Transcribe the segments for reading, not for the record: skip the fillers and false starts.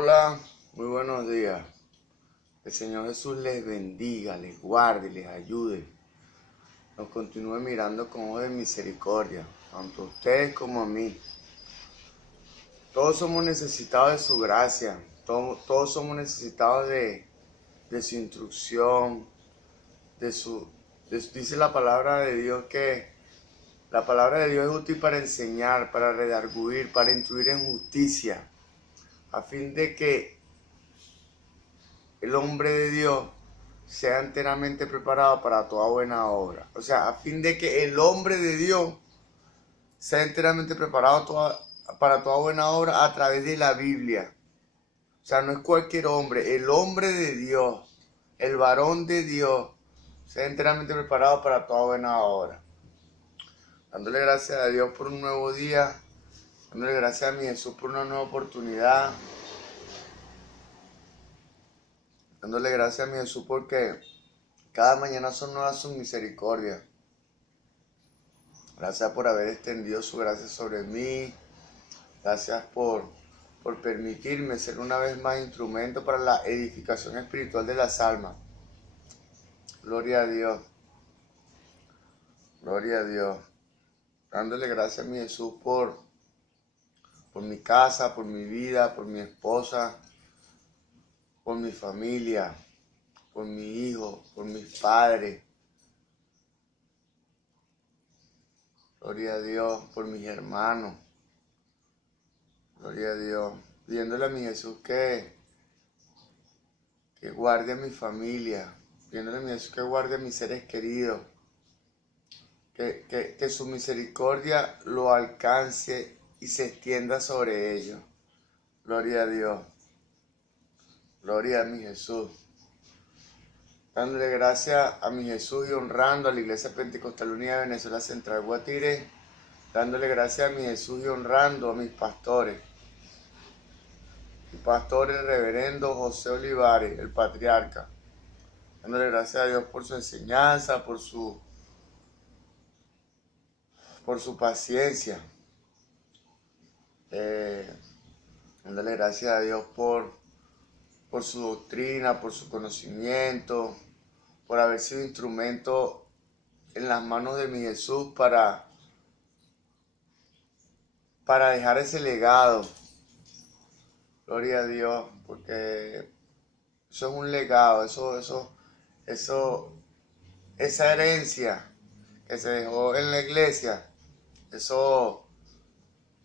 Hola, muy buenos días. El Señor Jesús les bendiga, les guarde, les ayude. Nos continúe mirando con ojos de misericordia, tanto a ustedes como a mí. Todos somos necesitados de su gracia, todos somos necesitados de su instrucción, dice la palabra de Dios que la palabra de Dios es útil para enseñar, para redarguir, para instruir en justicia, a fin de que el hombre de Dios sea enteramente preparado para toda buena obra. O sea, a fin de que el hombre de Dios sea enteramente preparado para toda buena obra a través de la Biblia. O sea, no es cualquier hombre, el hombre de Dios, el varón de Dios, sea enteramente preparado para toda buena obra. Dándole gracias a Dios por un nuevo día, dándole gracias a mi Jesús por una nueva oportunidad, dándole gracias a mi Jesús porque cada mañana son nuevas sus misericordias. Gracias por haber extendido su gracia sobre mí. Gracias por permitirme ser una vez más instrumento para la edificación espiritual de las almas. Gloria a Dios. Gloria a Dios. Dándole gracias a mi Jesús por mi casa, por mi vida, por mi esposa, por mi familia, por mi hijo, por mis padres. Gloria a Dios por mis hermanos. Gloria a Dios. Pidiéndole a mi Jesús que guarde a mi familia. Pidiéndole a mi Jesús que guarde a mis seres queridos. Que su misericordia lo alcance y se extienda sobre ellos. Gloria a Dios. Gloria a mi Jesús. Dándole gracias a mi Jesús y honrando a la Iglesia Pentecostal Unida de Venezuela Central Guatire. Dándole gracias a mi Jesús y honrando a mis pastores. Mi pastor, el reverendo José Olivares, el patriarca. Dándole gracias a Dios por su enseñanza, por su paciencia. Dándole gracias a Dios por su doctrina, por su conocimiento, por haber sido instrumento en las manos de mi Jesús para dejar ese legado. Gloria a Dios, porque eso es un legado, esa herencia que se dejó en la iglesia, eso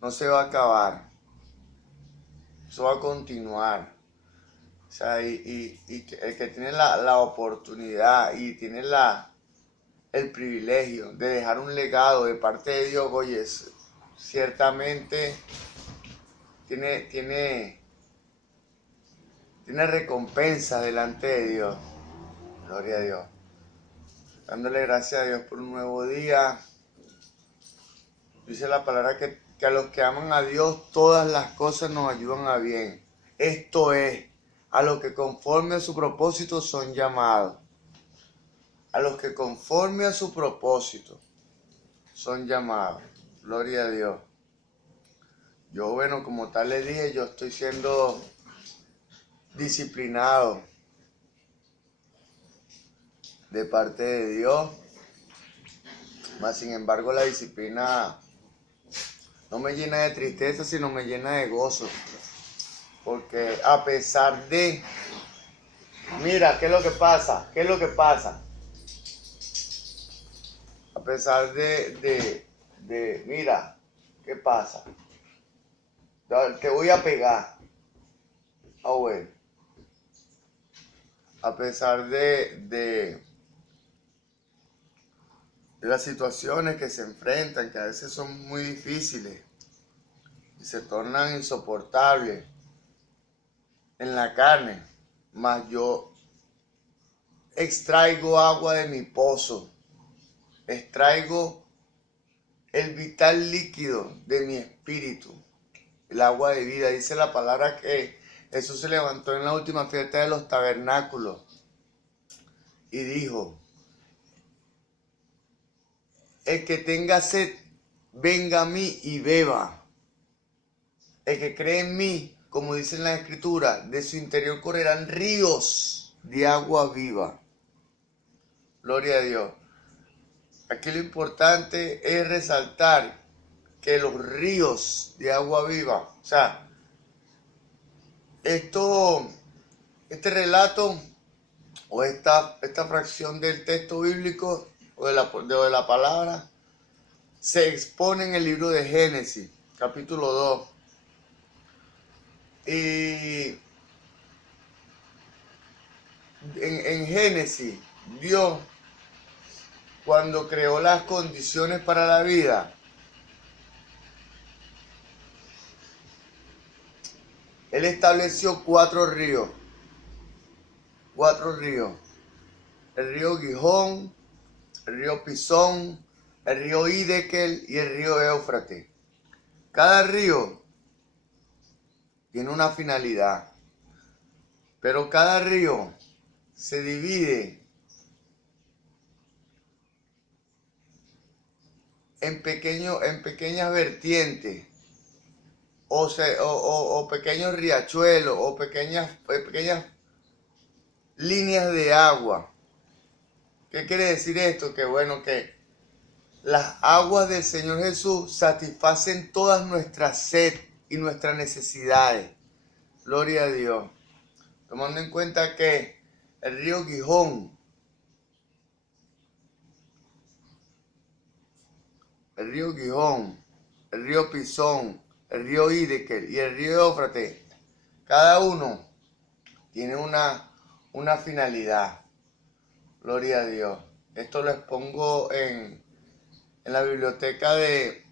no se va a acabar, eso va a continuar. O sea, y el que tiene la oportunidad y tiene el privilegio de dejar un legado de parte de Dios, oye, ciertamente tiene recompensa delante de Dios. Gloria a Dios. Dándole gracias a Dios por un nuevo día. Dice la palabra que a los que aman a Dios todas las cosas nos ayudan a bien. Esto es, a los que conforme a su propósito son llamados. A los que conforme a su propósito son llamados. Gloria a Dios. Yo, bueno, como tal le dije, yo estoy siendo disciplinado de parte de Dios. Mas, sin embargo, la disciplina no me llena de tristeza, sino me llena de gozo. Porque a pesar de... Mira, ¿qué es lo que pasa? ¿Qué es lo que pasa? A pesar de mira, ¿qué pasa? Te voy a pegar. Ah, bueno. A pesar de las situaciones que se enfrentan, que a veces son muy difíciles y se tornan insoportables en la carne, mas yo extraigo agua de mi pozo, extraigo el vital líquido de mi espíritu, el agua de vida. Dice la palabra que Jesús se levantó en la última fiesta de los tabernáculos y dijo: el que tenga sed, venga a mí y beba. El que cree en mí, como dice en la Escritura, de su interior correrán ríos de agua viva. Gloria a Dios. Aquí lo importante es resaltar que los ríos de agua viva, o sea, este relato o esta fracción del texto bíblico o de la palabra se expone en el libro de Génesis, capítulo 2. Y en Génesis, Dios, cuando creó las condiciones para la vida, Él estableció 4 ríos. 4 ríos. El río Gihón, el río Pisón, el río Hiddekel y el río Éufrates. Cada río tiene una finalidad, pero cada río se divide en pequeñas vertientes o pequeños riachuelos o pequeñas líneas de agua. ¿Qué quiere decir esto? Que bueno, que las aguas del Señor Jesús satisfacen todas nuestras sed y nuestras necesidades. Gloria a Dios. Tomando en cuenta que el río Gihón, el río Pisón, el río Hiddekel y el río Éufrates, cada uno tiene una finalidad. Gloria a Dios. Esto lo expongo en la biblioteca de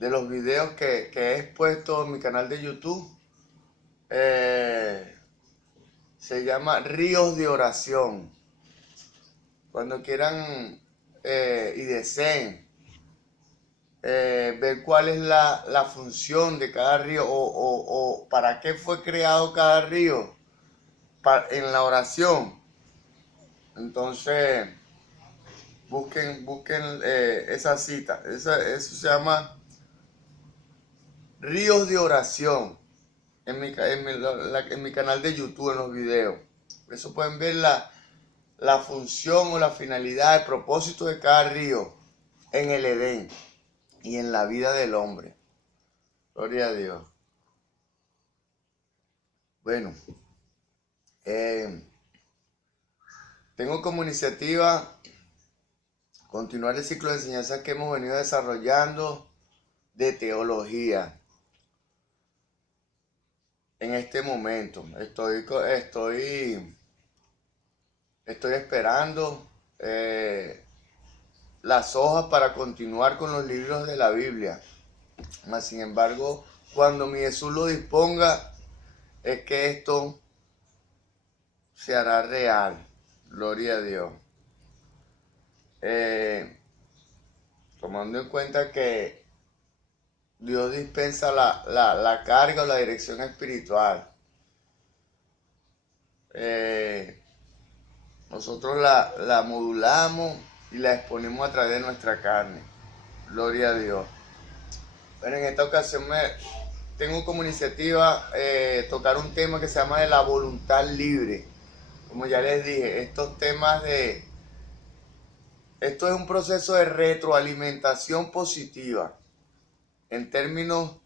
los videos que he expuesto en mi canal de YouTube. Se llama Ríos de Oración. Cuando quieran y deseen ver cuál es la función de cada río o para qué fue creado cada río en la oración, entonces busquen esa cita. Eso se llama Ríos de Oración en mi canal de YouTube, en los videos. Por eso pueden ver la función o la finalidad, el propósito de cada río en el Edén y en la vida del hombre. Gloria a Dios. Bueno, tengo como iniciativa continuar el ciclo de enseñanza que hemos venido desarrollando de teología. En este momento estoy esperando las hojas para continuar con los libros de la Biblia. Mas, sin embargo, cuando mi Jesús lo disponga, es que esto se hará real. Gloria a Dios. Tomando en cuenta que Dios dispensa la carga o la dirección espiritual. Nosotros la modulamos y la exponemos a través de nuestra carne. Gloria a Dios. Bueno, en esta ocasión tengo como iniciativa tocar un tema que se llama de la voluntad libre. Como ya les dije, esto es un proceso de retroalimentación positiva en términos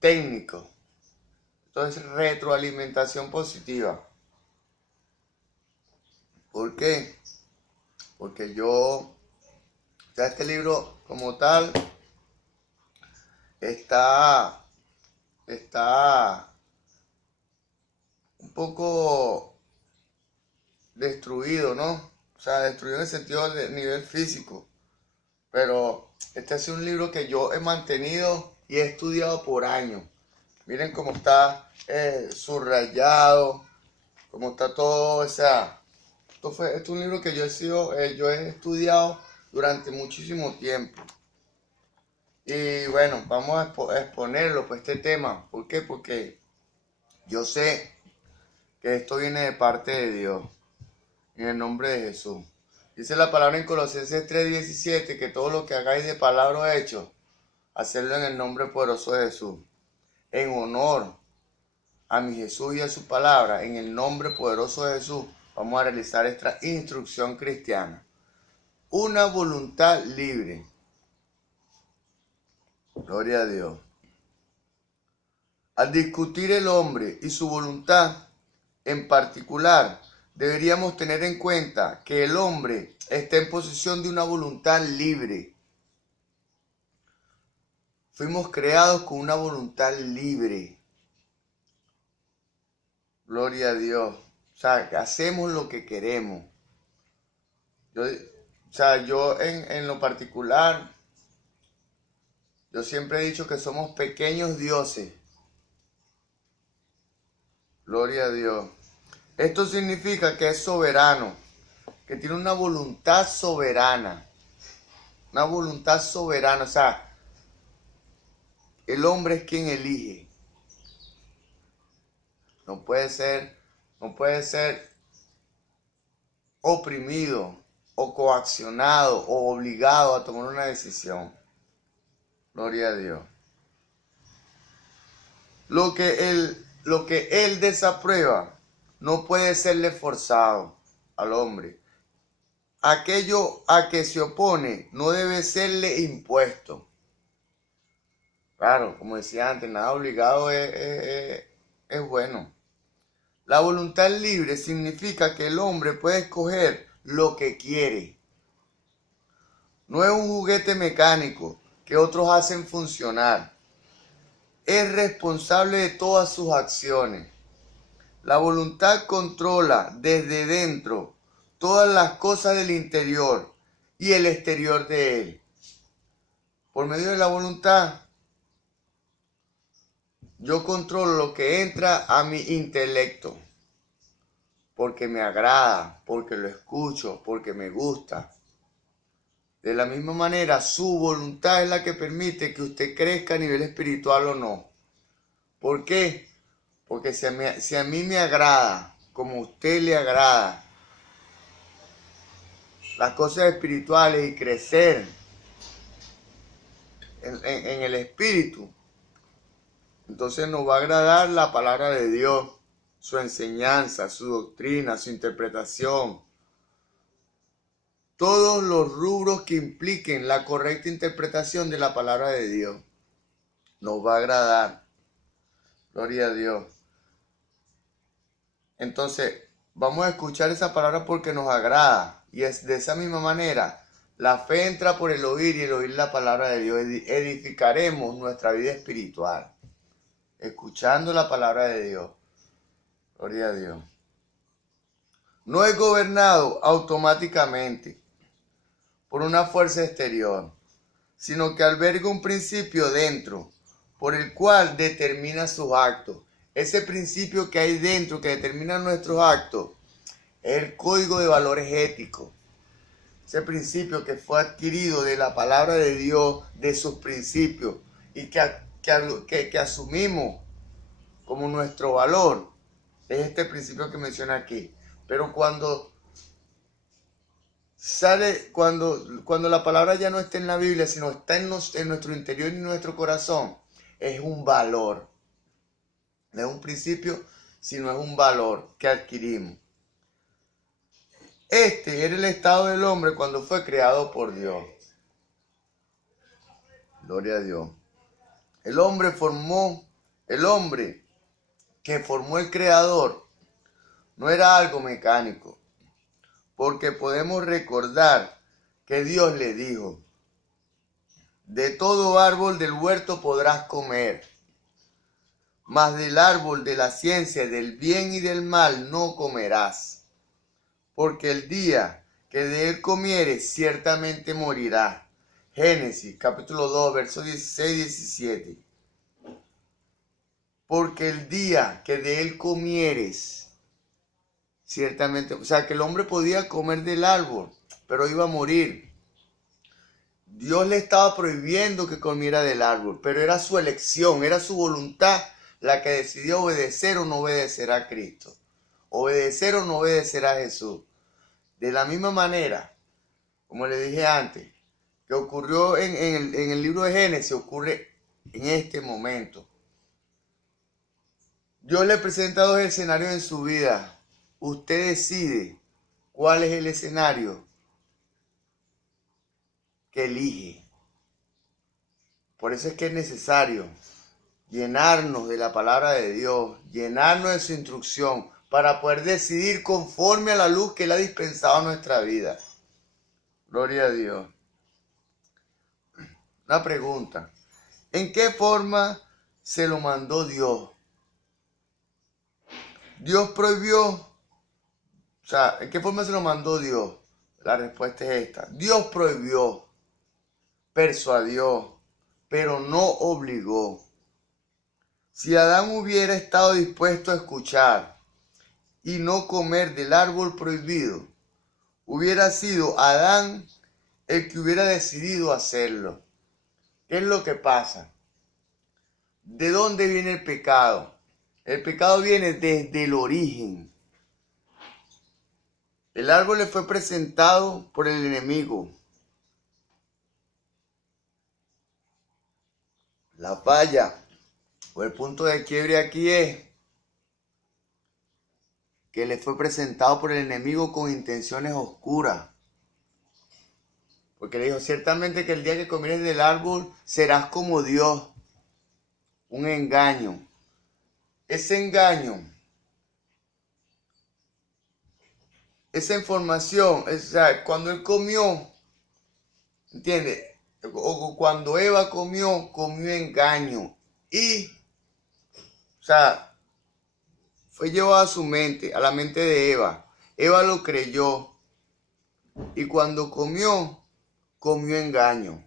técnicos. Esto es retroalimentación positiva. ¿Por qué? Porque este libro como tal está un poco destruido, ¿no? O sea, destruido en el sentido de nivel físico. Pero este es un libro que yo he mantenido y he estudiado por años. Miren cómo está subrayado, cómo está todo, o sea, esto es un libro que yo he estudiado durante muchísimo tiempo. Y bueno, vamos a exponerlo, pues, este tema. ¿Por qué? Porque yo sé que esto viene de parte de Dios, en el nombre de Jesús. Dice la palabra en Colosenses 3:17, que todo lo que hagáis de palabra o hecho, hacerlo en el nombre poderoso de Jesús. En honor a mi Jesús y a su palabra, en el nombre poderoso de Jesús, vamos a realizar esta instrucción cristiana. Una voluntad libre. Gloria a Dios. Al discutir el hombre y su voluntad en particular, deberíamos tener en cuenta que el hombre está en posesión de una voluntad libre. Fuimos creados con una voluntad libre. Gloria a Dios. O sea, hacemos lo que queremos. Yo en lo particular, yo siempre he dicho que somos pequeños dioses. Gloria a Dios. Esto significa que es soberano, que tiene una voluntad soberana. Una voluntad soberana. O sea, el hombre es quien elige. No puede ser oprimido o coaccionado o obligado a tomar una decisión. Gloria a Dios. Lo que él desaprueba no puede serle forzado al hombre. Aquello a que se opone no debe serle impuesto. Claro, como decía antes, nada obligado es bueno. La voluntad libre significa que el hombre puede escoger lo que quiere. No es un juguete mecánico que otros hacen funcionar. Es responsable de todas sus acciones. La voluntad controla desde dentro todas las cosas del interior y el exterior de él. Por medio de la voluntad, yo controlo lo que entra a mi intelecto. Porque me agrada, porque lo escucho, porque me gusta. De la misma manera, su voluntad es la que permite que usted crezca a nivel espiritual o no. ¿Por qué? Porque si a mí me agrada, como a usted le agrada, las cosas espirituales y crecer en el espíritu, entonces nos va a agradar la palabra de Dios, su enseñanza, su doctrina, su interpretación. Todos los rubros que impliquen la correcta interpretación de la palabra de Dios nos va a agradar. Gloria a Dios. Entonces, vamos a escuchar esa palabra porque nos agrada. Y es de esa misma manera, la fe entra por el oír y el oír la palabra de Dios. Edificaremos nuestra vida espiritual, escuchando la palabra de Dios. Gloria a Dios. No es gobernado automáticamente por una fuerza exterior, sino que alberga un principio dentro, por el cual determina sus actos. Ese principio que hay dentro, que determina nuestros actos, es el código de valores éticos. Ese principio que fue adquirido de la palabra de Dios, de sus principios, y que asumimos como nuestro valor, es este principio que menciona aquí. Pero cuando la palabra ya no está en la Biblia, sino está en nuestro interior y en nuestro corazón, es un valor. No es un principio, sino es un valor que adquirimos. Este era el estado del hombre cuando fue creado por Dios. Gloria a Dios. El hombre que formó el Creador no era algo mecánico, porque podemos recordar que Dios le dijo: de todo árbol del huerto podrás comer, mas del árbol de la ciencia del bien y del mal no comerás, porque el día que de él comieres ciertamente morirás. Génesis capítulo 2, versos 16 y 17. Porque el día que de él comieres ciertamente, o sea que el hombre podía comer del árbol, pero iba a morir. Dios le estaba prohibiendo que comiera del árbol, pero era su elección, era su voluntad la que decidió obedecer o no obedecer a Cristo, obedecer o no obedecer a Jesús. De la misma manera, como le dije antes, que ocurrió en el libro de Génesis ocurre en este momento. Dios le presenta dos escenarios en su vida. Usted decide cuál es el escenario que elige. Por eso es que es necesario llenarnos de la palabra de Dios, llenarnos de su instrucción para poder decidir conforme a la luz que Él ha dispensado a nuestra vida. Gloria a Dios. Una pregunta. ¿En qué forma se lo mandó Dios? Dios prohibió. O sea, ¿en qué forma se lo mandó Dios? La respuesta es esta. Dios prohibió, persuadió, pero no obligó. Si Adán hubiera estado dispuesto a escuchar y no comer del árbol prohibido, hubiera sido Adán el que hubiera decidido hacerlo. ¿Qué es lo que pasa? ¿De dónde viene el pecado? El pecado viene desde el origen. El árbol le fue presentado por el enemigo. La falla o el punto de quiebre aquí es que le fue presentado por el enemigo con intenciones oscuras. Porque le dijo, ciertamente que el día que comieres del árbol serás como Dios. Un engaño. Ese engaño, esa información, o sea, cuando él comió, ¿entiendes? O cuando Eva comió engaño. Y, o sea, fue llevado a su mente, a la mente de Eva. Eva lo creyó. Y cuando comió engaño.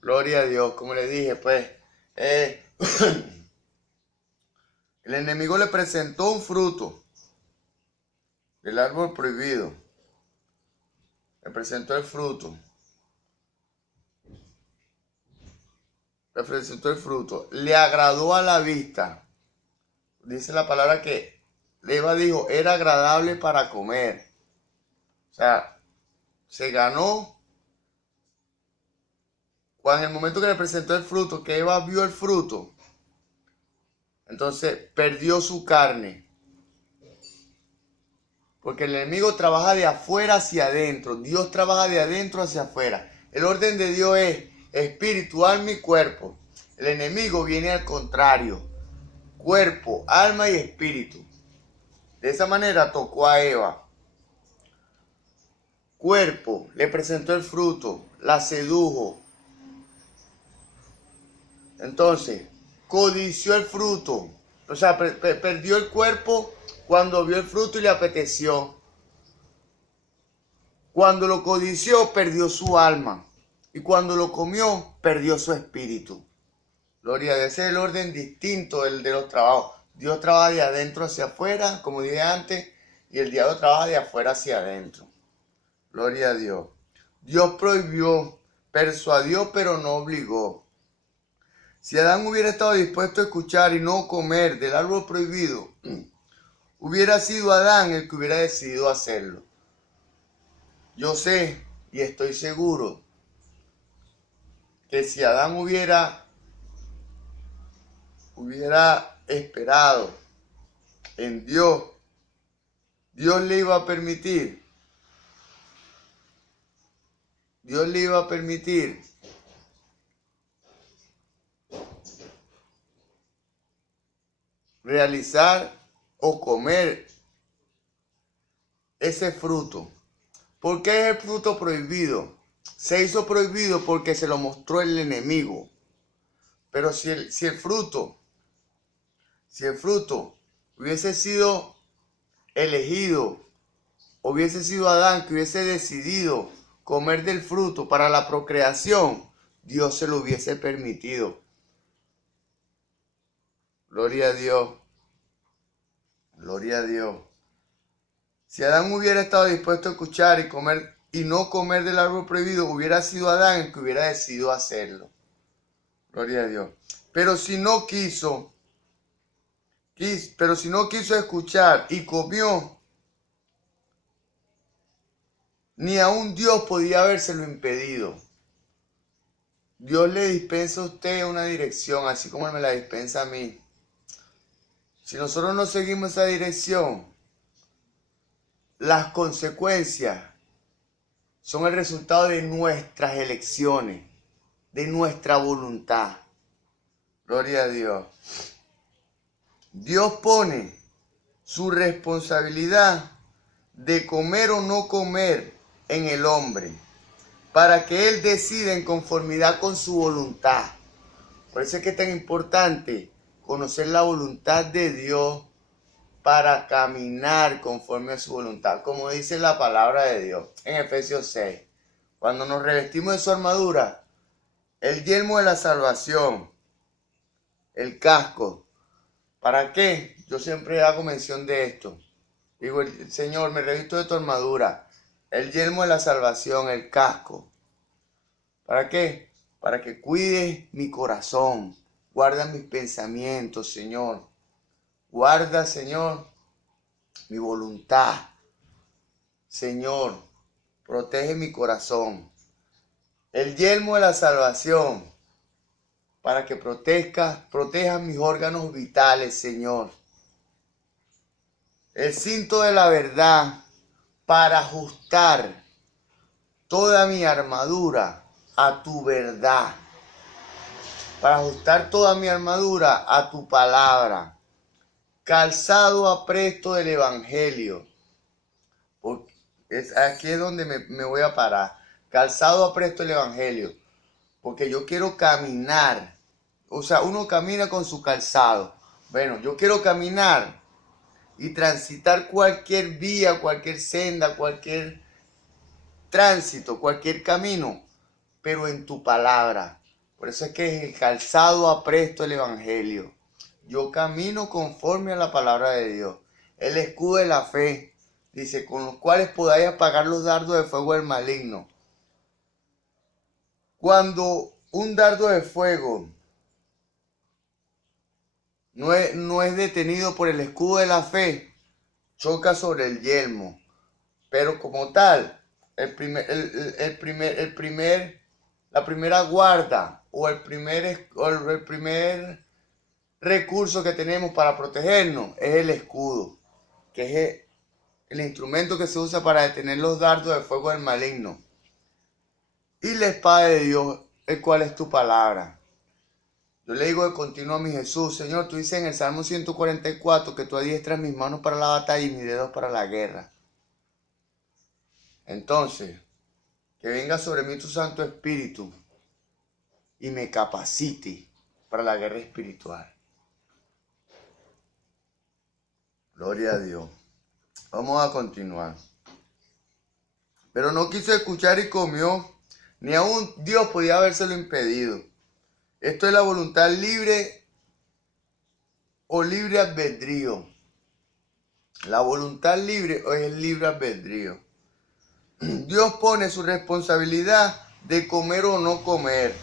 Gloria a Dios, como le dije, pues, el enemigo le presentó un fruto del árbol prohibido. Le presentó el fruto. Le presentó el fruto. Le agradó a la vista. Dice la palabra que Eva dijo, era agradable para comer. O sea, se ganó. Cuando en el momento que le presentó el fruto, que Eva vio el fruto, entonces perdió su carne. Porque el enemigo trabaja de afuera hacia adentro. Dios trabaja de adentro hacia afuera. El orden de Dios es espíritu, alma y cuerpo. El enemigo viene al contrario. Cuerpo, alma y espíritu. De esa manera tocó a Eva. Cuerpo, le presentó el fruto, la sedujo. Entonces, codició el fruto. O sea, perdió el cuerpo cuando vio el fruto y le apeteció. Cuando lo codició, perdió su alma. Y cuando lo comió, perdió su espíritu. Gloria a Dios. Ese es el orden distinto del de los trabajos. Dios trabaja de adentro hacia afuera, como dije antes, y el diablo trabaja de afuera hacia adentro. Gloria a Dios. Dios prohibió, persuadió, pero no obligó. Si Adán hubiera estado dispuesto a escuchar y no comer del árbol prohibido, hubiera sido Adán el que hubiera decidido hacerlo. Yo sé y estoy seguro que si Adán hubiera esperado en Dios, Dios le iba a permitir realizar o comer ese fruto. ¿Por qué es el fruto prohibido? Se hizo prohibido porque se lo mostró el enemigo. Pero si el fruto hubiese sido elegido, hubiese sido Adán que hubiese decidido comer del fruto para la procreación, Dios se lo hubiese permitido. Gloria a Dios. Gloria a Dios. Si Adán hubiera estado dispuesto a escuchar y no comer del árbol prohibido, hubiera sido Adán el que hubiera decidido hacerlo. Gloria a Dios. Pero si no quiso escuchar y comió, ni aun Dios podía habérselo impedido. Dios le dispensa a usted una dirección, así como me la dispensa a mí. Si nosotros no seguimos esa dirección, las consecuencias son el resultado de nuestras elecciones, de nuestra voluntad. Gloria a Dios. Dios pone su responsabilidad de comer o no comer en el hombre, para que él decida en conformidad con su voluntad. Por eso es que es tan importante conocer la voluntad de Dios para caminar conforme a su voluntad, como dice la palabra de Dios en Efesios 6. Cuando nos revestimos de su armadura, el yelmo de la salvación, el casco. ¿Para qué? Yo siempre hago mención de esto. Digo, Señor, me revisto de tu armadura, el yelmo de la salvación, el casco. ¿Para qué? Para que cuides mi corazón, guarda mis pensamientos, Señor. Guarda, Señor, mi voluntad. Señor, protege mi corazón. El yelmo de la salvación, para que proteja mis órganos vitales, Señor. El cinto de la verdad, para ajustar toda mi armadura a tu verdad. Para ajustar toda mi armadura a tu palabra. Calzado apresto del evangelio. Aquí es donde me voy a parar. Calzado apresto del evangelio. Porque yo quiero caminar. O sea, uno camina con su calzado. Bueno, yo quiero caminar y transitar cualquier vía, cualquier senda, cualquier tránsito, cualquier camino, pero en tu palabra. Por eso es que es el calzado apresto del evangelio. Yo camino conforme a la palabra de Dios. El escudo de la fe, dice, con los cuales podáis apagar los dardos de fuego del maligno. Cuando un dardo de fuego no es detenido por el escudo de la fe, choca sobre el yelmo. Pero como tal, la primera guarda o el primer recurso que tenemos para protegernos es el escudo, que es el instrumento que se usa para detener los dardos de fuego del maligno. Y la espada de Dios, el cual es tu palabra. Yo le digo de continuo a mi Jesús, Señor, tú dices en el Salmo 144 que tú adiestras mis manos para la batalla y mis dedos para la guerra. Entonces, que venga sobre mí tu Santo Espíritu y me capacite para la guerra espiritual. Gloria a Dios. Vamos a continuar. Pero no quiso escuchar y comió, ni aún Dios podía habérselo impedido. Esto es la voluntad libre o libre albedrío. La voluntad libre o es el libre albedrío. Dios pone su responsabilidad de comer o no comer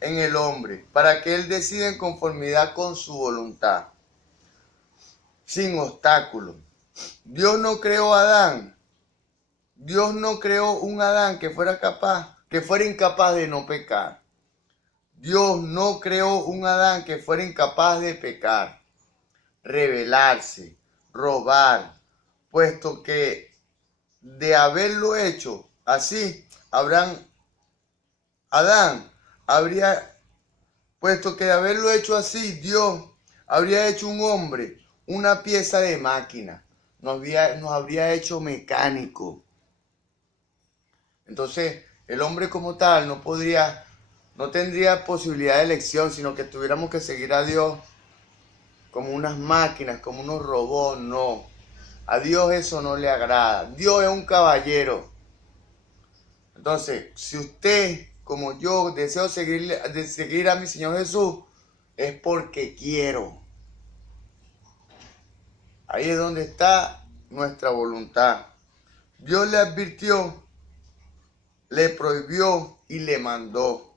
en el hombre para que él decida en conformidad con su voluntad, sin obstáculos. Dios no creó a Adán. Dios no creó un Adán que fuera incapaz de no pecar. Dios no creó un Adán que fuera incapaz de pecar, rebelarse, robar, puesto que de haberlo hecho así, puesto que de haberlo hecho así, Dios habría hecho un hombre, una pieza de máquina, nos habría hecho mecánico. Entonces, el hombre como tal no tendría posibilidad de elección, sino que tuviéramos que seguir a Dios como unas máquinas, como unos robots. No, a Dios eso no le agrada. Dios es un caballero. Entonces, si usted, como yo, deseo seguir a mi Señor Jesús, es porque quiero. Ahí es donde está nuestra voluntad. Dios le advirtió, le prohibió y le mandó.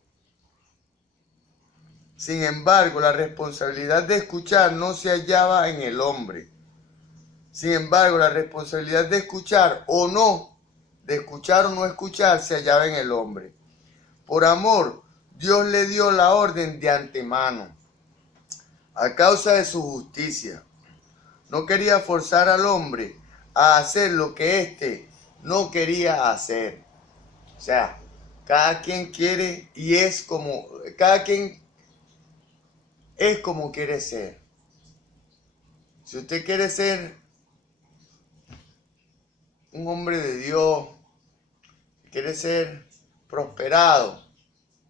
Sin embargo, la responsabilidad de escuchar no se hallaba en el hombre. Sin embargo, la responsabilidad de escuchar o no escuchar se hallaba en el hombre. Por amor, Dios le dio la orden de antemano, a causa de su justicia. No quería forzar al hombre a hacer lo que éste no quería hacer. O sea, cada quien quiere y es como, cada quien es como quiere ser. Si usted quiere ser un hombre de Dios, quiere ser prosperado,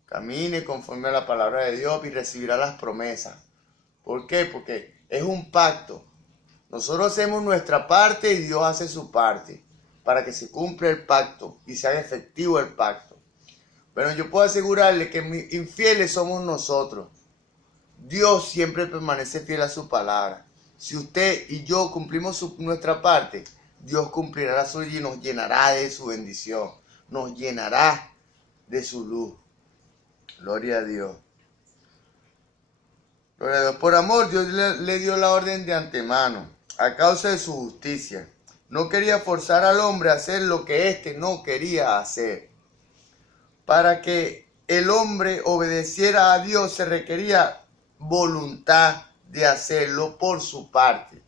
camine conforme a la palabra de Dios y recibirá las promesas. ¿Por qué? Porque es un pacto. Nosotros hacemos nuestra parte y Dios hace su parte para que se cumpla el pacto y sea efectivo el pacto. Pero yo puedo asegurarle que infieles somos nosotros. Dios siempre permanece fiel a su palabra. Si usted y yo cumplimos nuestra parte, Dios cumplirá la suya y nos llenará de su bendición. Nos llenará de su luz. Gloria a Dios. Gloria a Dios. Por amor, Dios le dio la orden de antemano, a causa de su justicia. No quería forzar al hombre a hacer lo que éste no quería hacer. Para que el hombre obedeciera a Dios se requería voluntad de hacerlo por su parte,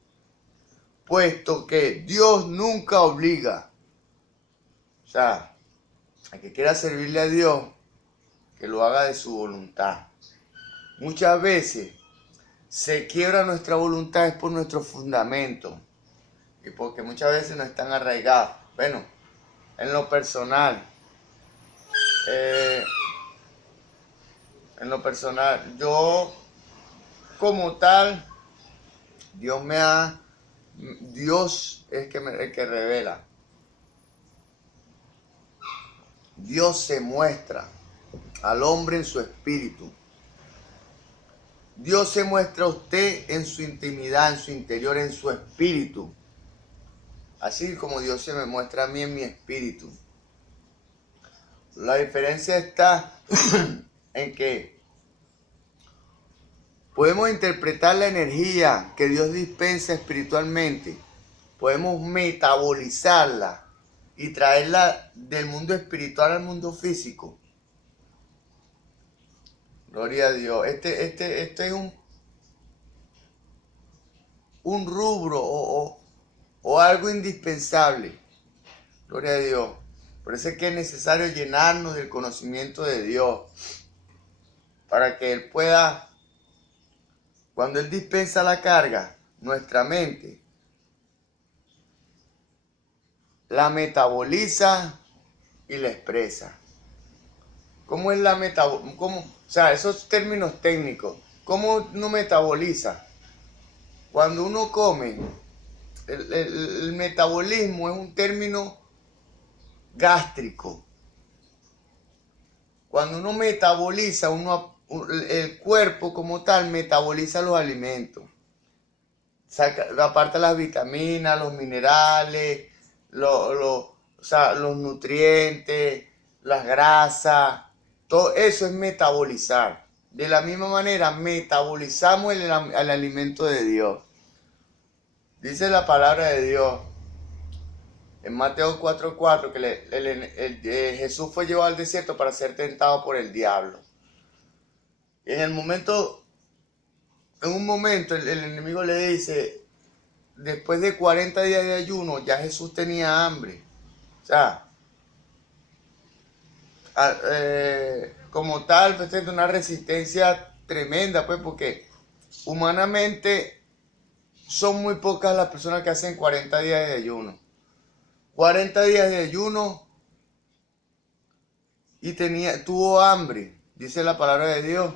puesto que Dios nunca obliga. O sea, a que quiera servirle a Dios, que lo haga de su voluntad. Muchas veces se quiebra nuestra voluntad es por nuestro fundamento y porque muchas veces no están arraigados. Bueno, en lo personal, yo como tal, Dios es el que revela. Dios se muestra al hombre en su espíritu. Dios se muestra a usted en su intimidad, en su interior, en su espíritu. Así como Dios se me muestra a mí en mi espíritu. La diferencia está en que podemos interpretar la energía que Dios dispensa espiritualmente. Podemos metabolizarla y traerla del mundo espiritual al mundo físico. Gloria a Dios. Este es un rubro o algo indispensable. Gloria a Dios. Por eso es que es necesario llenarnos del conocimiento de Dios. Para que Él pueda, cuando Él dispensa la carga, nuestra mente la metaboliza y la expresa. ¿Cómo es la metabolización? O sea, esos términos técnicos. ¿Cómo uno metaboliza? Cuando uno come, el metabolismo es un término gástrico. Cuando uno metaboliza, el cuerpo como tal metaboliza los alimentos. Aparta las vitaminas, los minerales, o sea, los nutrientes, las grasas. Todo eso es metabolizar. De la misma manera, metabolizamos el alimento de Dios. Dice la palabra de Dios en Mateo 4:4 que Jesús fue llevado al desierto para ser tentado por el diablo. Y en un momento el enemigo le dice, después de 40 días de ayuno, ya Jesús tenía hambre. O sea, como tal, pues es una resistencia tremenda, pues, porque humanamente son muy pocas las personas que hacen 40 días de ayuno. 40 días de ayuno y tuvo hambre, dice la palabra de Dios.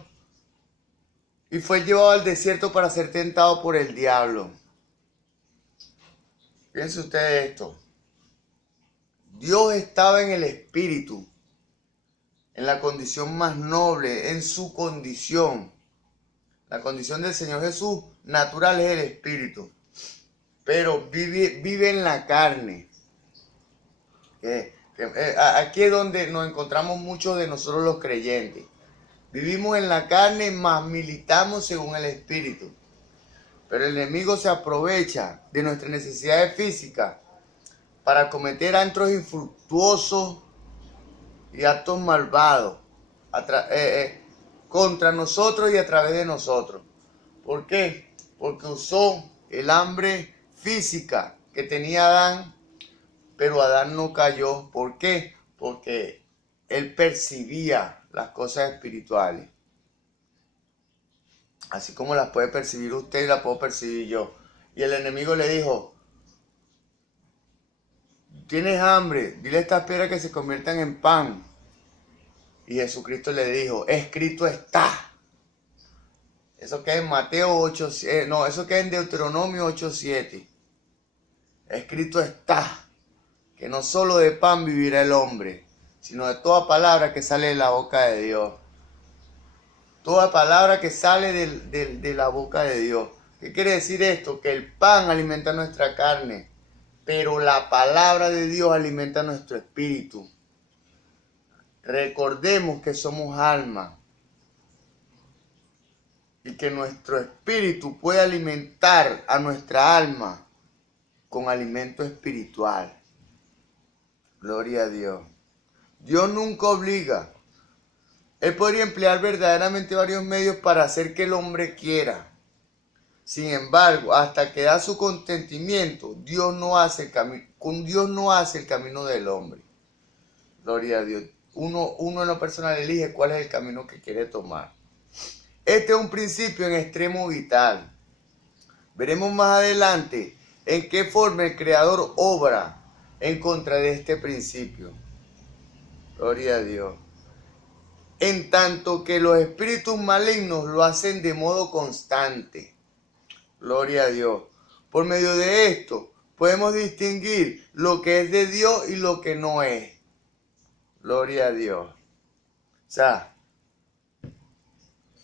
Y fue llevado al desierto para ser tentado por el diablo. Piense usted esto. Dios estaba en el espíritu, en la condición más noble, en su condición. La condición del Señor Jesús natural es el espíritu, pero vive en la carne. Aquí es donde nos encontramos muchos de nosotros los creyentes. Vivimos en la carne, mas militamos según el espíritu. Pero el enemigo se aprovecha de nuestras necesidades físicas para cometer actos infructuosos y actos malvados. contra nosotros y a través de nosotros. ¿Por qué? Porque usó el hambre física que tenía Adán, pero Adán no cayó. ¿Por qué? Porque él percibía las cosas espirituales. Así como las puede percibir usted y las puedo percibir yo. Y el enemigo le dijo, tienes hambre, dile a estas piedras que se conviertan en pan. Y Jesucristo le dijo, escrito está. Eso queda en Mateo 8, eso queda en Deuteronomio 8:7. Escrito está, que no solo de pan vivirá el hombre, sino de toda palabra que sale de la boca de Dios. Toda palabra que sale de la boca de Dios. ¿Qué quiere decir esto? Que el pan alimenta nuestra carne, pero la palabra de Dios alimenta nuestro espíritu. Recordemos que somos alma y que nuestro espíritu puede alimentar a nuestra alma con alimento espiritual. Gloria a Dios. Dios nunca obliga. Él podría emplear verdaderamente varios medios para hacer que el hombre quiera. Sin embargo, hasta que da su consentimiento, Dios no hace el camino del hombre. Gloria a Dios. Uno en lo personal elige cuál es el camino que quiere tomar. Este es un principio en extremo vital. Veremos más adelante en qué forma el Creador obra en contra de este principio. Gloria a Dios. En tanto que los espíritus malignos lo hacen de modo constante. Gloria a Dios. Por medio de esto podemos distinguir lo que es de Dios y lo que no es. Gloria a Dios. O sea,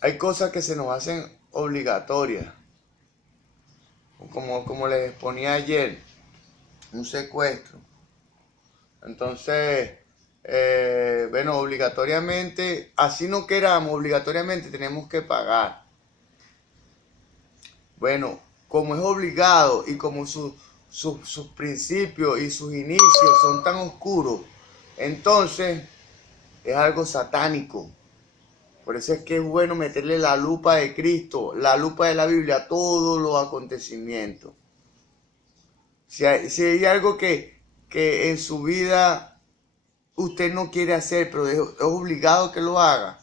hay cosas que se nos hacen obligatorias. Como les exponía ayer, un secuestro. Entonces, bueno, obligatoriamente, así no queramos, obligatoriamente tenemos que pagar. Bueno, como es obligado y como sus principios y sus inicios son tan oscuros, entonces es algo satánico. Por eso es que es bueno meterle la lupa de Cristo, la lupa de la Biblia a todos los acontecimientos. Si hay algo que en su vida usted no quiere hacer, pero es obligado que lo haga,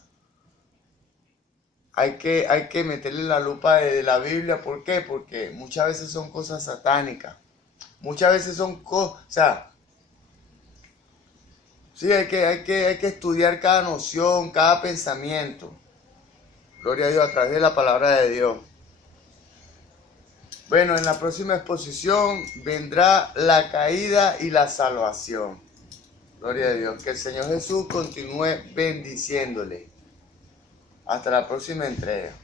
hay que meterle la lupa de la Biblia. ¿Por qué? Porque muchas veces son cosas satánicas. Muchas veces son cosas, o sea, sí, hay que estudiar cada noción, cada pensamiento. Gloria a Dios, a través de la palabra de Dios. Bueno, en la próxima exposición vendrá la caída y la salvación. Gloria a Dios. Que el Señor Jesús continúe bendiciéndole. Hasta la próxima entrega.